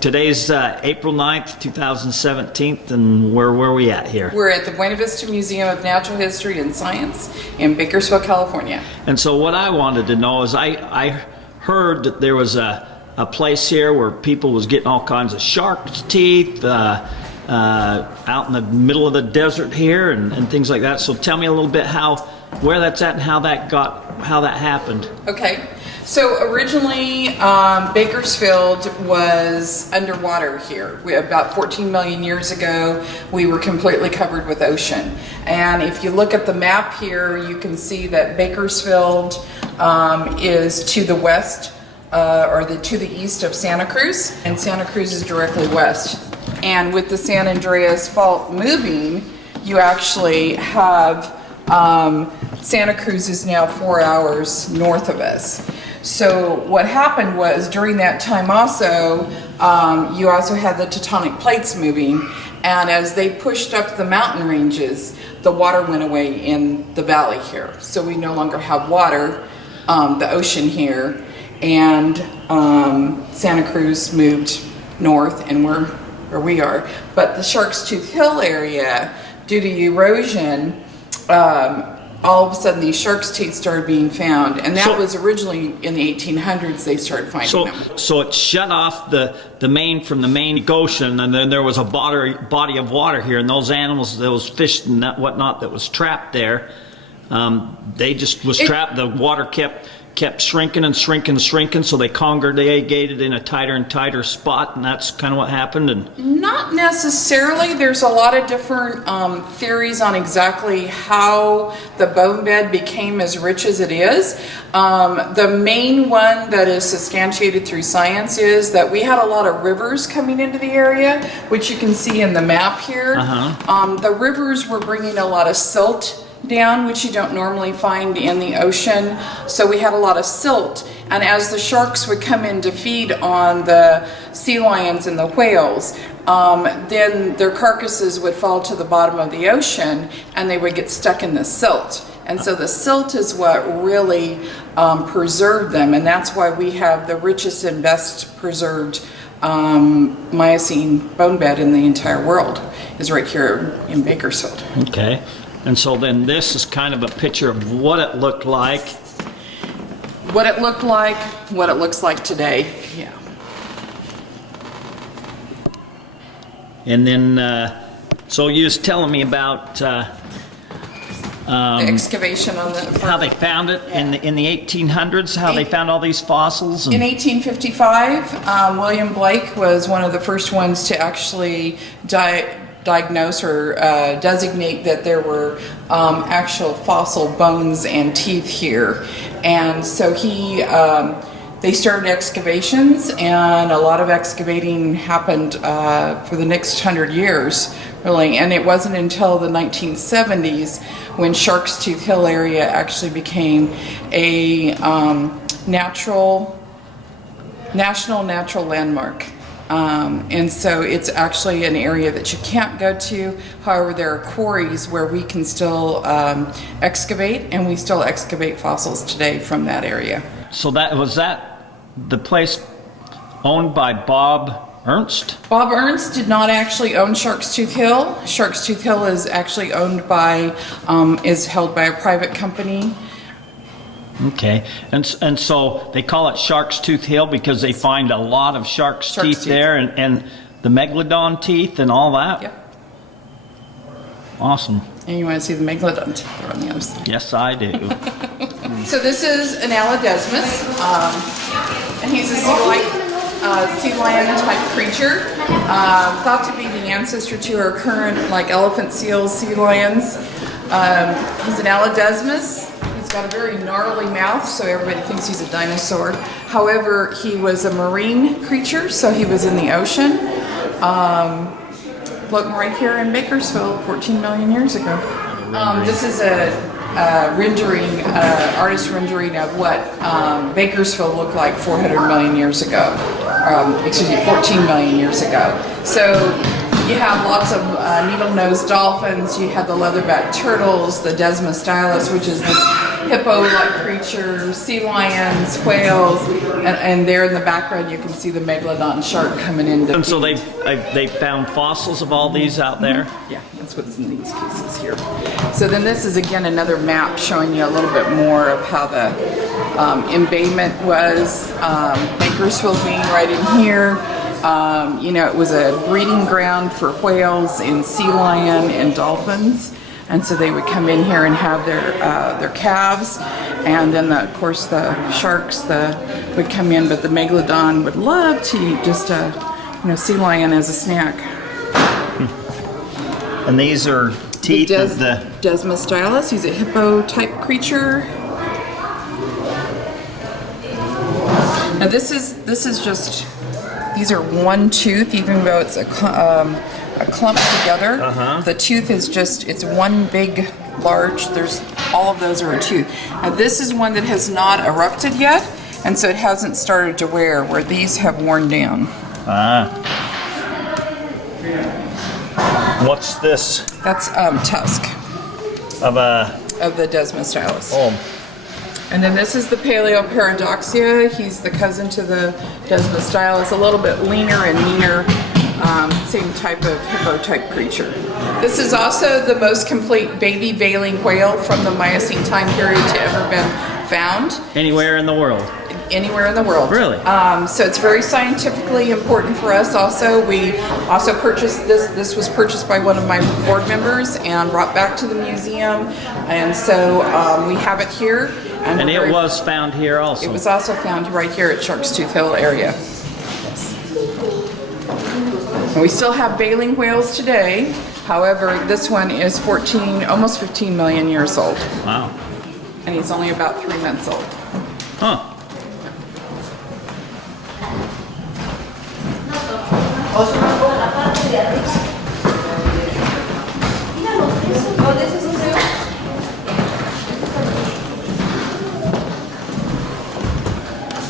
today's April 9th, 2017, and where are we at here? We're at the Buena Vista Museum of Natural History and Science in Bakersfield, California. And so what I wanted to know is I heard that there was a place here where people was getting all kinds of shark's teeth out in the middle of the desert here and things like that. So tell me a little bit where that's at and how that happened. Okay. So originally, Bakersfield was underwater here. About 14 million years ago, we were completely covered with ocean. And if you look at the map here, you can see that Bakersfield is to the west, to the east of Santa Cruz, and Santa Cruz is directly west. And with the San Andreas Fault moving, you actually have Santa Cruz is now 4 hours north of us. So what happened was during that time also, you also had the tectonic plates moving, and as they pushed up the mountain ranges, the water went away in the valley here. So we no longer have water, the ocean here, and Santa Cruz moved north, and we're where we are. But the Shark's Tooth Hill area, due to erosion, all of a sudden these shark's teeth started being found, and that was originally in the 1800s they started finding them. So it shut off the main from the main ocean, and then there was a body of water here, and those animals, those fish and whatnot that was trapped there, they just was trapped. The water kept shrinking and shrinking and shrinking, so they congregated in a tighter and tighter spot, and that's kind of what happened. And not necessarily. There's a lot of different theories on exactly how the bone bed became as rich as it is. The main one that is substantiated through science is that we had a lot of rivers coming into the area, which you can see in the map here. The rivers were bringing a lot of silt down, which you don't normally find in the ocean. So we had a lot of silt, and as the sharks would come in to feed on the sea lions and the whales, then their carcasses would fall to the bottom of the ocean and they would get stuck in the silt. And so the silt is what really preserved them, and that's why we have the richest and best preserved Miocene bone bed in the entire world is right here in Bakersfield. okay. And so then this is kind of a picture of what it looked like. What it looked like, what it looks like today. Yeah. And then, so you was telling me about The excavation on the... how they found it in the 1800s, how they found all these fossils. In 1855, William Blake was one of the first ones to actually diagnose or designate that there were actual fossil bones and teeth here, and so they started excavations, and a lot of excavating happened for the next 100 years, really. And it wasn't until the 1970s when Shark's Tooth Hill area actually became a national natural landmark. And so it's actually an area that you can't go to. However, there are quarries where we can still excavate, and we still excavate fossils today from that area. So was that the place owned by Bob Ernst? Bob Ernst did not actually own Shark's Tooth Hill. Shark's Tooth Hill is actually owned by, is held by a private company. Okay, and so they call it Shark's Tooth Hill because they find a lot of shark's teeth there, and the megalodon teeth and all that? Yep. Awesome. And you want to see the megalodon teeth? They're on the other side. Yes, I do. So this is an alodesmus, and he's a sea lion type creature, thought to be the ancestor to our current elephant seals, sea lions. He's an alodesmus. He's got a very gnarly mouth, so everybody thinks he's a dinosaur. However, he was a marine creature, so he was in the ocean. Look right here in Bakersfield, 14 million years ago. This is a rendering, artist rendering of what Bakersfield looked like 400 million years ago. 14 million years ago. So you have lots of needle-nosed dolphins. You have the leatherback turtles, the Desmostylus, which is this hippo-like creatures, sea lions, whales, and there in the background you can see the megalodon shark coming in. And so they found fossils of all these out there? Yeah, that's what's in these cases here. So then this is again another map showing you a little bit more of how the embayment was. Bakersfield being right in here. You know, it was a breeding ground for whales and sea lion and dolphins, and so they would come in here and have their calves, and then of course the sharks would come in, but the megalodon would love to eat just a sea lion as a snack. And these are teeth of the Desmostylus. He's a hippo type creature. Now this is just, these are one tooth, even though it's a clump together. The tooth is just, it's one big, large, all of those are a tooth. Now this is one that has not erupted yet, and so it hasn't started to wear, where these have worn down. What's this? That's tusk. Of the Desmostylus. Oh. And then this is the Paleoparadoxia. He's the cousin to the Desmostylus, a little bit leaner and meaner, same type of hippo-type creature. This is also the most complete baby baleen whale from the Miocene time period to ever been found. Anywhere in the world? Anywhere in the world. Really? So it's very scientifically important for us also. We also purchased this. This was purchased by one of my board members and brought back to the museum. And so we have it here. And it was found here also? It was also found right here at Shark's Tooth Hill area. Yes. And we still have baleen whales today. However, this one is almost 15 million years old. Wow. And he's only about 3 months old. Huh.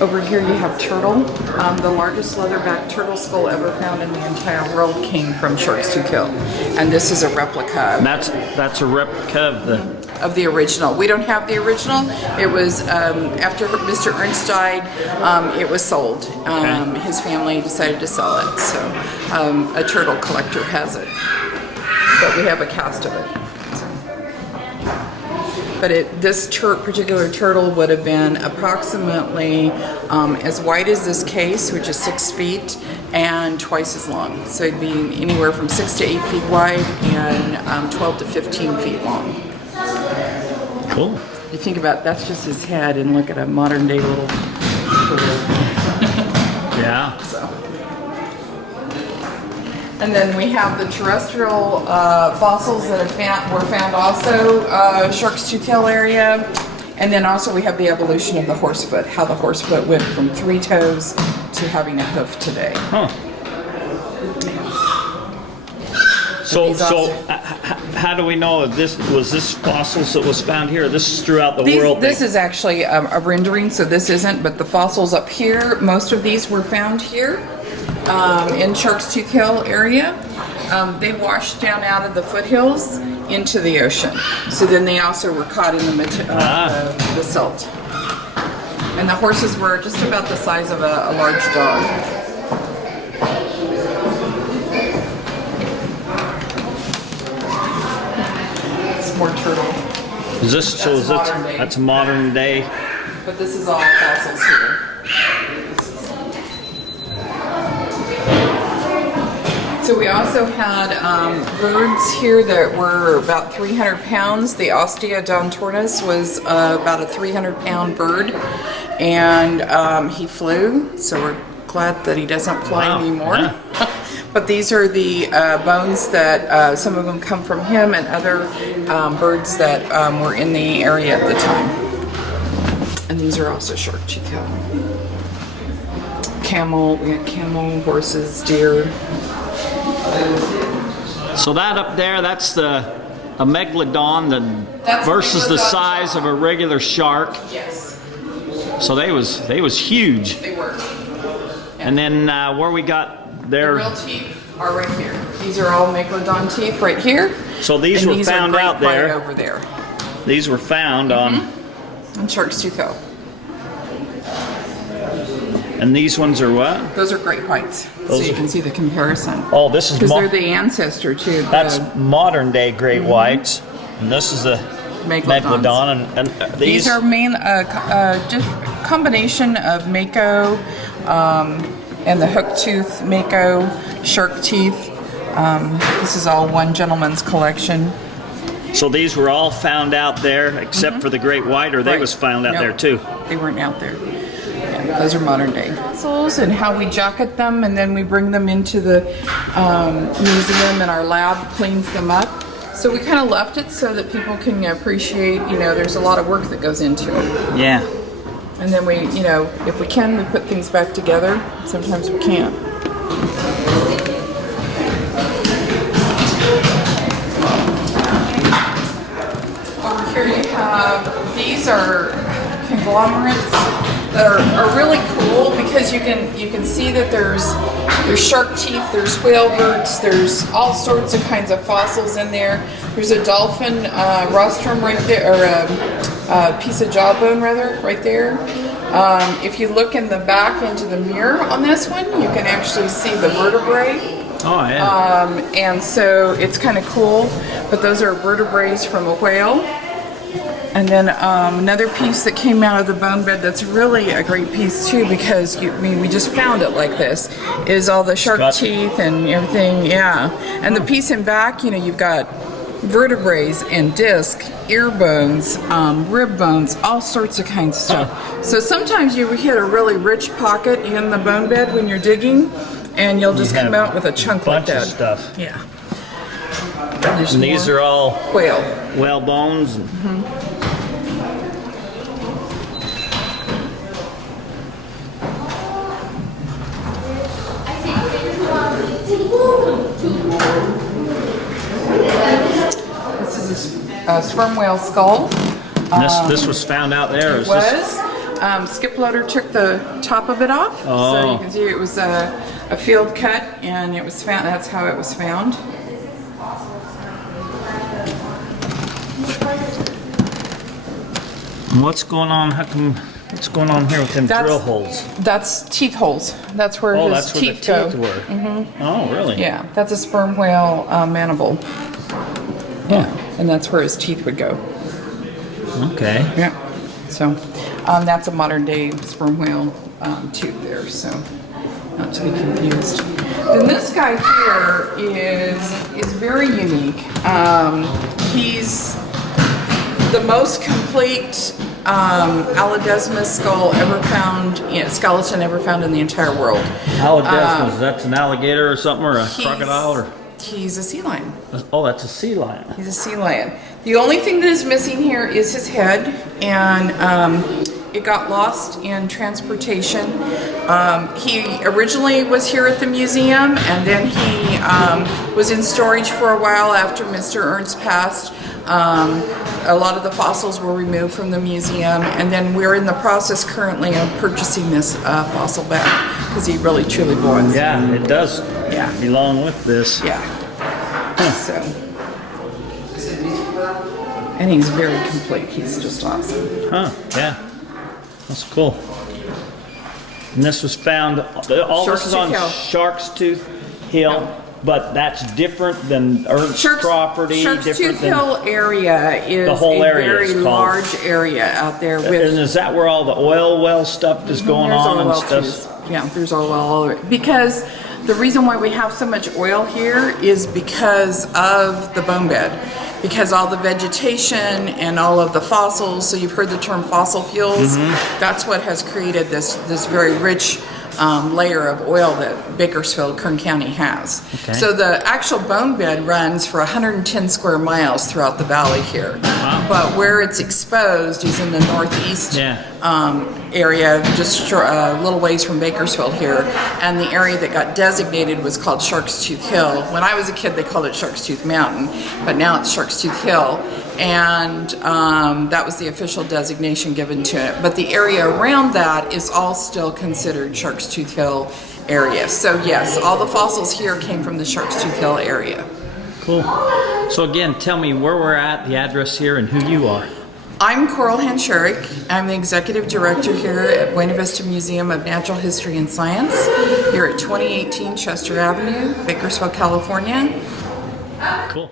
Over here you have turtle. The largest leatherback turtle skull ever found in the entire world came from Shark's Tooth Hill. And this is a replica. That's a replica of the original. We don't have the original. It was after Mr. Ernst died, it was sold. His family decided to sell it, so a turtle collector has it. But we have a cast of it. But this particular turtle would have been approximately as wide as this case, which is 6 feet, and twice as long. So it'd be anywhere from 6 to 8 feet wide and 12 to 15 feet long. Cool. You think about that's just his head, and look at a modern day little turtle. Yeah. So. And then we have the terrestrial fossils that were found also Shark's Tooth Hill area. And then also we have the evolution of the horsefoot, how the horsefoot went from 3 toes to having a hoof today. Huh. So how do we know if this fossils that was found here? This is throughout the world. This is actually a rendering, so this isn't, but the fossils up here, most of these were found here. In Shark's Tooth Hill area. They washed down out of the foothills into the ocean. So then they also were caught in the silt. And the horses were just about the size of a large dog. It's more turtle. That's modern day? But this is all fossils here. So we also had birds here that were about 300 pounds. The Ostia dontornis was about a 300-pound bird, and he flew, so we're glad that he doesn't fly anymore. Yeah. But these are the bones that some of them come from him and other birds that were in the area at the time. And these are also Shark Tooth Hill. Camel, we had camel, horses, deer. So that up there, that's a megalodon versus the size of a regular shark. Yes. So they was huge. They were. Yeah. And then where we got their... The real teeth are right here. These are all megalodon teeth right here. So these were found out there. Right over there. These were found on And Shark's Tooth Hill. And these ones are what? Those are great whites. Those so you are- can see the comparison. Oh, this is Because they're the ancestor too. that's modern day great whites, and this is the Megalodons. megalodon. And These are main just combination of mako and the hook tooth mako, shark teeth. This is all one gentleman's collection. So these were all found out there, except for the great white, or they Right. was found out No, there too. They weren't out there. Yeah, those are modern day fossils, and how we jacket them, and then we bring them into the museum, and our lab cleans them up. So we kind of left it so that people can appreciate, there's a lot of work that goes into it. Yeah. And then we, if we can, we put things back together. Sometimes we can't. Over here you have, these are conglomerates that are really cool because you can see that there's shark teeth, there's whale verts, there's all sorts of kinds of fossils in there. There's a dolphin rostrum right there, or a piece of jawbone rather, right there. If you look in the back into the mirror on this one, you can actually see the vertebrae. Oh yeah. And so it's kind of cool, but those are vertebrae from a whale. And then another piece that came out of the bone bed that's really a great piece too, because we just found it like this, is all the shark teeth and everything, yeah. And the piece in back, you've got vertebrae and disc, ear bones, rib bones, all sorts of kinds of stuff. So sometimes you hit a really rich pocket in the bone bed when you're digging, and you'll just come out with a chunk like that. Bunch of stuff. Yeah. And these are all whale bones. This is a sperm whale skull. And this was found out there. It was. Skip loader took the top of it off, so you can see it was a field cut, and it was found. That's how it was found. And what's going on? What's going on here with them drill holes? That's teeth holes. That's where his that's teeth where the go. teeth were. Oh, really? Yeah, that's a sperm whale mandible. Yeah, and that's where his teeth would go. Okay. Yeah. So that's a modern day sperm whale tooth there. So not to be confused. Then this guy here is very unique. He's the most complete Alodesmus skull ever found, skeleton ever found in the entire world. Alodesmus, that's an alligator or something, or a crocodile, or? He's a sea lion. Oh, that's a sea lion. He's a sea lion. The only thing that is missing here is his head, and it got lost in transportation. He originally was here at the museum, and then he was in storage for a while after Mr. Ernst passed. A lot of the fossils were removed from the museum, and then we're in the process currently of purchasing this fossil back because he really truly belongs. Yeah, it does. Yeah. Belong with this. Yeah. So, and he's very complete. He's just awesome. Huh? Yeah. That's cool. And this was found. All this is on Shark's Tooth Hill. No. But that's different than Ernst's property. Shark's different Tooth than Hill area is the whole area a very is called. large area out there. With, And is that where all the oil well stuff is going there's on oil and well stuff? too. Yeah, there's oil well all over. Because the reason why we have so much oil here is because of the bone bed. Because all the vegetation and all of the fossils, so you've heard the term fossil fuels, that's what has created this very rich layer of oil that Bakersfield, Kern County has. Okay. So the actual bone bed runs for 110 square miles throughout the valley here. Wow. But where it's exposed is in the northeast area, just a little ways from Bakersfield here. And the area that got designated was called Shark's Tooth Hill. When I was a kid, they called it Shark's Tooth Mountain, but now it's Shark's Tooth Hill. And that was the official designation given to it. But the area around that is all still considered Shark's Tooth Hill area. So yes, all the fossils here came from the Shark's Tooth Hill area. Cool. So again, tell me where we're at, the address here, and who you are. I'm Coral Hanshurik. I'm the executive director here at Buena Vista Museum of Natural History and Science here at 2018 Chester Avenue, Bakersfield, California. Cool.